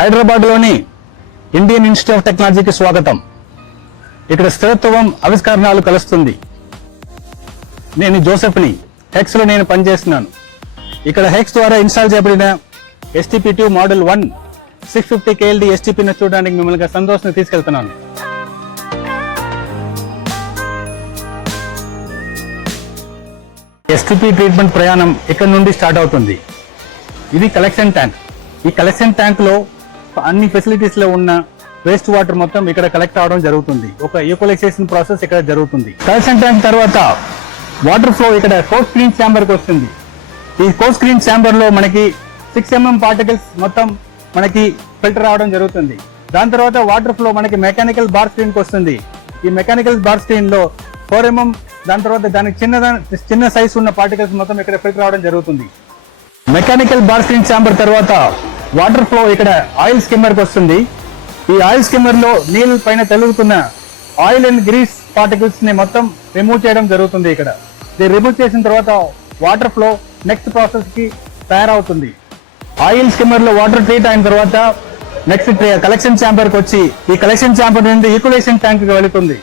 హైదరాబాద్లోని Indian institute of టెక్నాలజీకి స్వాగతం. ఇక్కడ స్థిరత్వం ఆవిష్కరణలు కలుస్తుంది. నేను జోసెఫ్ని, హెక్స్లో నేను పనిచేస్తున్నాను. ఇక్కడ హెక్స్ ద్వారా ఇన్స్టాల్ చేయబడిన STP2 మోడల్ 1 650 KLD STPని చూడడానికి మిమ్మల్ని సంతోషంగా తీసుకెళ్తున్నాను. STP ట్రీట్మెంట్ ప్రయాణం ఇక్కడ నుండి స్టార్ట్ అవుతుంది. ఇది కలెక్షన్ ట్యాంక్. ఈ కలెక్షన్ ట్యాంక్ లో అన్ని ఫెసిలిటీస్ లో ఉన్న వేస్ట్ వాటర్ మొత్తం ఇక్కడ కలెక్ట్ అవడం జరుగుతుంది. ఒక ఈక్వలైజేషన్ ప్రాసెస్ ఇక్కడ జరుగుతుంది. కలెక్షన్ ట్యాంక్ తర్వాత వాటర్ ఫ్లో ఇక్కడ కోర్ స్క్రీన్ ఛాంబర్ కి వస్తుంది. ఈ కోర్ స్క్రీన్ ఛాంబర్ లో మనకి 6 mm పార్టికల్స్ మొత్తం మనకి ఫిల్టర్ అవడం జరుగుతుంది. దాని తర్వాత వాటర్ ఫ్లో మనకి మెకానికల్ బార్ స్క్రీన్ కి వస్తుంది. ఈ మెకానికల్ బార్ స్క్రీన్ లో 4 mm, దాని తర్వాత దానికి చిన్న సైజ్ ఉన్న పార్టికల్స్ మొత్తం ఇక్కడ ఫిల్టర్ అవడం జరుగుతుంది. మెకానికల్ బార్ స్క్రీన్ ఛాంబర్ తర్వాత వాటర్ ఫ్లో ఇక్కడ ఆయిల్ స్కిమ్మర్ కి వస్తుంది. ఈ ఆయిల్ స్కిమ్మర్ లో నీళ్ళ పైన తెలుగుతున్న ఆయిల్ అండ్ గ్రీస్ పార్టికల్స్ ని మొత్తం రిమూవ్ చేయడం జరుగుతుంది. ఇక్కడ ఇది రిమూవ్ చేసిన తర్వాత వాటర్ ఫ్లో నెక్స్ట్ ప్రాసెస్ కి తయారవుతుంది. ఆయిల్ స్కిమ్మర్ లో వాటర్ ట్రీట్ అయిన తర్వాత నెక్స్ట్ కలెక్షన్ ఛాంబర్ కి వచ్చి ఈ కలెక్షన్ ఛాంబర్ నుండి ఈక్యులేషన్ ట్యాంక్ కి వెళుతుంది.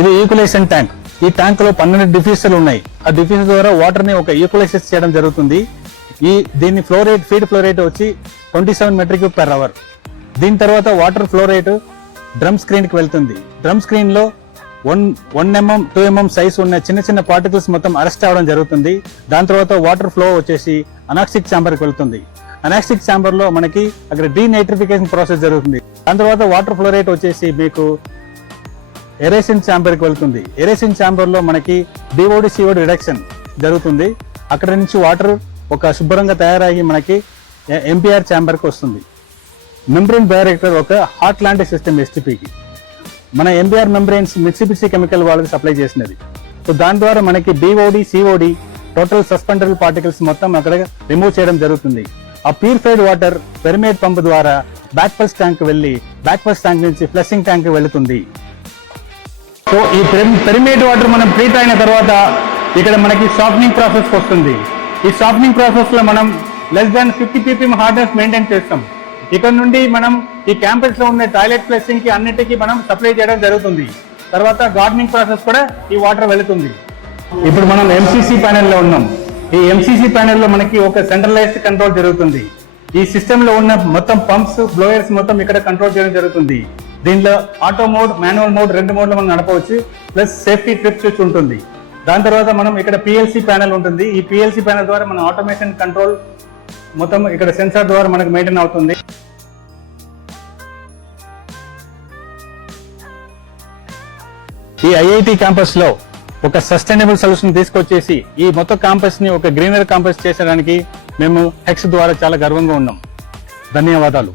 ఇది ఈక్యులేషన్ ట్యాంక్. ఈ ట్యాంక్ లో 12 డిఫ్యూజర్లు ఉన్నాయి. ఆ డిఫ్యూజర్ ద్వారా వాటర్ ని ఒక ఈక్వలైజ్ చేయడం జరుగుతుంది. దీని flow rate, feed flow rate వచ్చి 27 మెట్రిక్ క్యూబ్ పర్ అవర్. దీని తర్వాత water flow rate drum screen కి వెళ్తుంది. డ్రమ్ స్క్రీన్ లో 1 mm 2 mm సైజ్ ఉన్న చిన్న పార్టికల్స్ మొత్తం అరెస్ట్ అవ్వడం జరుగుతుంది. దాని తర్వాత వాటర్ ఫ్లో వచ్చేసి అనాక్సిక్ ఛాంబర్ కి వెళ్తుంది. అనాక్సిక్ ఛాంబర్ లో మనకి అక్కడ డీనైట్రిఫికేషన్ ప్రాసెస్ జరుగుతుంది. దాని తర్వాత వాటర్ ఫ్లో రేట్ వచ్చేసి మీకు ఎరేషన్ ఛాంబర్ కి వెళ్తుంది. ఎరేషన్ ఛాంబర్ లో మనకి DOD CO2 రిడక్షన్ జరుగుతుంది. అక్కడ నుంచి వాటర్ ఒక శుభ్రంగా తయారయ్యి మనకి MPR ఛాంబర్ కి వస్తుంది. మెంబ్రెయిన్ బయోరియాక్టర్ ఒక హాట్ లాంటి సిస్టమ్ STPకి. మన MPR మెంబ్రెయిన్స్ మిట్సుబిషి కెమికల్ వాళ్ళకి సప్లై చేసినది. సో దాని ద్వారా మనకి DOD COD టోటల్ సస్పెండరీ పార్టికల్స్ మొత్తం అక్కడ రిమూవ్ చేయడం జరుగుతుంది. ఆ ప్యూరిఫైడ్ వాటర్ పెరిమేట్ పంప్ ద్వారా బ్యాక్ పల్స్ ట్యాంక్ వెళ్ళి బ్యాక్ పల్స్ ట్యాంక్ నుంచి ఫ్లషింగ్ ట్యాంక్ వెళుతుంది. సో ఈ పెరిమేట్ వాటర్ మనం ట్రీట్ అయిన తర్వాత ఇక్కడ మనకి సాఫ్టనింగ్ ప్రాసెస్ వస్తుంది. ఈ సాఫ్టనింగ్ ప్రాసెస్ లో మనం less than 50 ppm hardness maintain చేస్తాం. ఇక్కడ నుండి మనం ఈ క్యాంపస్ లో ఉన్న టాయిలెట్ ఫ్లషింగ్ కి అన్నిటికీ మనం సప్లై చేయడం జరుగుతుంది. తర్వాత గార్డెనింగ్ ప్రాసెస్ కూడా ఈ వాటర్ వెళుతుంది. ఇప్పుడు మనం MCC ప్యానెల్ లో ఉన్నాం. ఈ MCC ప్యానెల్ లో మనకి ఒక సెంట్రలైజ్డ్ కంట్రోల్ జరుగుతుంది. ఈ సిస్టమ్ లో ఉన్న మొత్తం పంప్స్, బ్లోయర్స్ మొత్తం ఇక్కడ కంట్రోల్ చేయడం జరుగుతుంది. దీంట్లో ఆటో మోడ్, మాన్యువల్ మోడ్ 2 మోడ్లు మనం నడపవచ్చు. ప్లస్ సేఫ్టీ ట్రిప్ స్విచ్ ఉంటుంది. దాని తర్వాత మనం ఇక్కడ PLC ప్యానెల్ ఉంటుంది. ఈ PLC ప్యానెల్ ద్వారా మన ఆటోమేషన్ కంట్రోల్ మొత్తం ఇక్కడ సెన్సార్ ద్వారా మనకు మెయింటైన్ అవుతుంది. ఈ IIT క్యాంపస్ లో ఒక సస్టైనబుల్ సొల్యూషన్ తీసుకొచ్చేసి ఈ మొత్తం క్యాంపస్ ని ఒక గ్రీనర్ క్యాంపస్ చేసడానికి మేము హెక్స్ ద్వారా చాలా గర్వంగా ఉన్నాం. ధన్యవాదాలు.